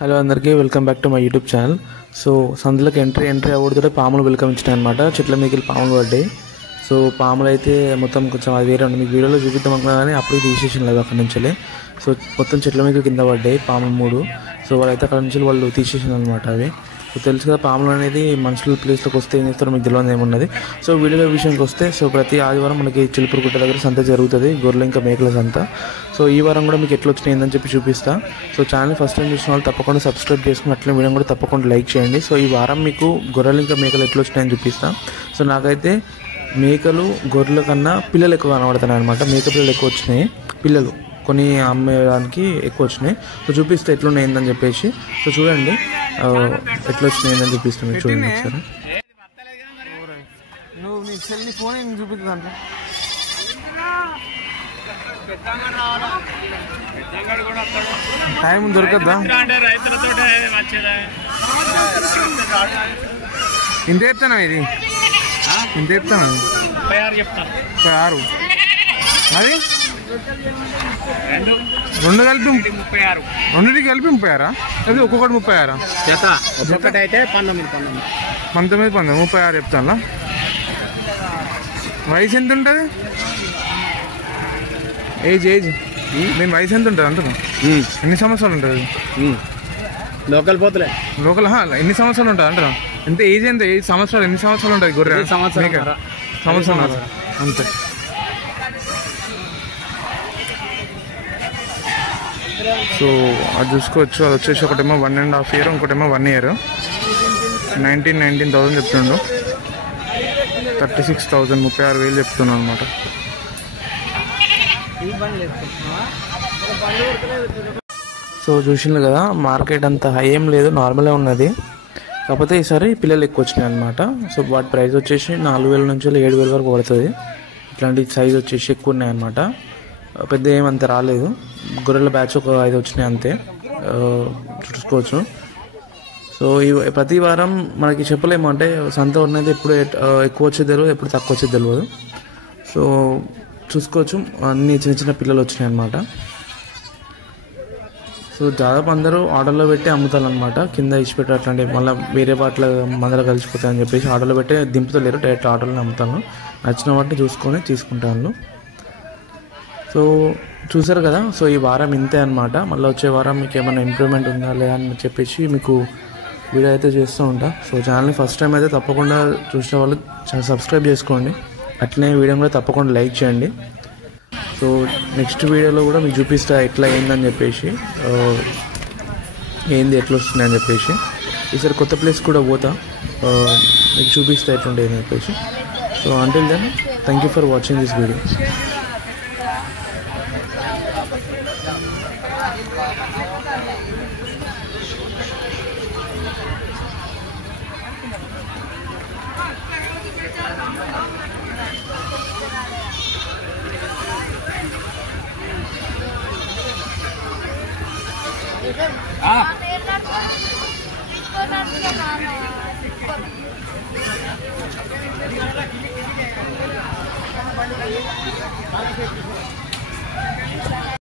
Hello అందరికీ welcome back to my YouTube channel. So సందులోకి entry అవ్వడుతుంటే పాములు వెల్కమ్ ఇచ్చినాయి అనమాట. చెట్ల మీదకి పాములు పడ్డాయి. సో పాములు అయితే మొత్తం కొంచెం అది వేరే ఉంది, మీకు వీడియోలో చూపిద్దాం అనుకున్నా కానీ అప్పుడు తీసేసిన లేదు అక్కడి నుంచి. సో మొత్తం చెట్ల మీద కింద పడ్డాయి పాములు 3. సో వాళ్ళైతే అక్కడ నుంచి వాళ్ళు తీసేసిన అనమాట. అవి తెలుసు కదా, పాములు అనేది మనుషుల ప్లేస్లోకి వస్తే ఏం చేస్తారో మీకు తెలియదు ఏమున్నది. సో వీడియో విషయానికి వస్తే, సో ప్రతి ఆదివారం మనకి చిలుపురుగుట్ట దగ్గర సంత జరుగుతుంది, గొర్రెలు ఇంకా మేకల సంత. సో ఈ వారం కూడా మీకు ఎట్లా వచ్చినాయి ఏందని చెప్పి చూపిస్తా. సో ఛానల్ ఫస్ట్ టైం చూసిన వాళ్ళు తప్పకుండా సబ్స్క్రైబ్ చేసుకుని అట్లనే వీడియో కూడా తప్పకుండా లైక్ చేయండి. సో ఈ వారం మీకు గొర్రెలు ఇంకా మేకలు ఎట్లా వచ్చినాయని చూపిస్తా. సో నాకైతే మేకలు గొర్రెల కన్నా పిల్లలు ఎక్కువ కనబడుతున్నాయి అనమాట. మేక పిల్లలు ఎక్కువ వచ్చినాయి, పిల్లలు కొన్ని అమ్మేయడానికి ఎక్కువ వచ్చినాయి. సో చూపిస్తే ఎట్లున్నాయి ఏందని చెప్పేసి. సో చూడండి ఎట్లా వచ్చినాయి ఏందని చూపిస్తాను, మీరు చూడండి ఒకసారి. టైం దొరకద్దా? ఇంత చెప్తాను, ఇది ఇంత చెప్తాను. 6 అది 2 కలిపి 36, 2 కలిపి 36. అది ఒక్కొక్కటి 36, ఒక్కొక్కటి అయితే 19, 36 చెప్తాను. వయసు ఎంత ఉంటుంది? ఏజ్ నేను వయసు ఎంత ఉంటుంది అంటున్నా? ఎన్ని సంవత్సరాలు ఉంటుంది? లోకల్ పోతలే లోకల్ ఎన్ని సంవత్సరాలు ఉంటుంది అంటారా? ఎంత ఏజ్ ఎంత? ఎన్ని సంవత్సరాలు ఉంటుంది గొర్రె? సంవత్సరం అంతే. సో అది చూసుకోవచ్చు. అది వచ్చేసి ఒకటేమో 1.5 year, ఇంకోటేమో 1 year. 19,000 చెప్తుండు. 36,000, 36,000 చెప్తున్నాను అనమాట. సో చూసిండ్రు కదా, మార్కెట్ అంత హై ఏం లేదు, నార్మలే ఉన్నది. కాకపోతే ఈసారి పిల్లలు ఎక్కువ వచ్చినాయి అనమాట. సో వాటి ప్రైస్ వచ్చేసి 4,000 నుంచి 7,000 వరకు పడుతుంది. ఇట్లాంటి సైజ్ వచ్చేసి ఎక్కువ ఉన్నాయి అనమాట. పెద్ద ఏమంత రాలేదు. గొర్రెల బ్యాచ్ ఒక 5 వచ్చినాయి అంతే, చూసుకోవచ్చు. సో ఈ ప్రతి వారం మనకి చెప్పలేము, అంటే సంత ఉన్నది ఎప్పుడు ఎక్కువ వచ్చేది తెలియదు, ఎప్పుడు తక్కువ వచ్చేది తెలియదు. సో చూసుకోవచ్చు, అన్ని చిన్న చిన్న పిల్లలు వచ్చినాయి అనమాట. సో దాదాపు అందరూ ఆర్డర్లో పెట్టి అమ్ముతారు అనమాట. కింద ఇచ్చిపెట్టి అట్లాంటివి మళ్ళీ వేరే వాటిలో మందలు కలిసిపోతాయని చెప్పేసి ఆర్డర్లో పెట్టి దింపుతలేరు, డైరెక్ట్ ఆర్డర్లో అమ్ముతాను. నచ్చిన వాటిని చూసుకొని తీసుకుంటాను. సో చూసారు కదా. సో ఈ వారం ఇంతే అనమాట. మళ్ళీ వచ్చే వారం మీకు ఏమైనా ఇంప్రూవ్మెంట్ ఉందా లేదా అని చెప్పేసి మీకు వీడియో అయితే చేస్తూ ఉంటా. సో ఛానల్ని ఫస్ట్ టైం అయితే తప్పకుండా చూసిన వాళ్ళు సబ్స్క్రైబ్ చేసుకోండి, అట్లనే వీడియో కూడా తప్పకుండా లైక్ చేయండి. సో నెక్స్ట్ వీడియోలో కూడా మీకు చూపిస్తా ఎట్లా అయిందని చెప్పేసి, ఏంది ఎట్లా వస్తుందని చెప్పేసి. ఈసారి కొత్త ప్లేస్ కూడా పోతా, మీకు చూపిస్తా ఎట్లుండే అని చెప్పేసి. So until then, thank you for watching this video.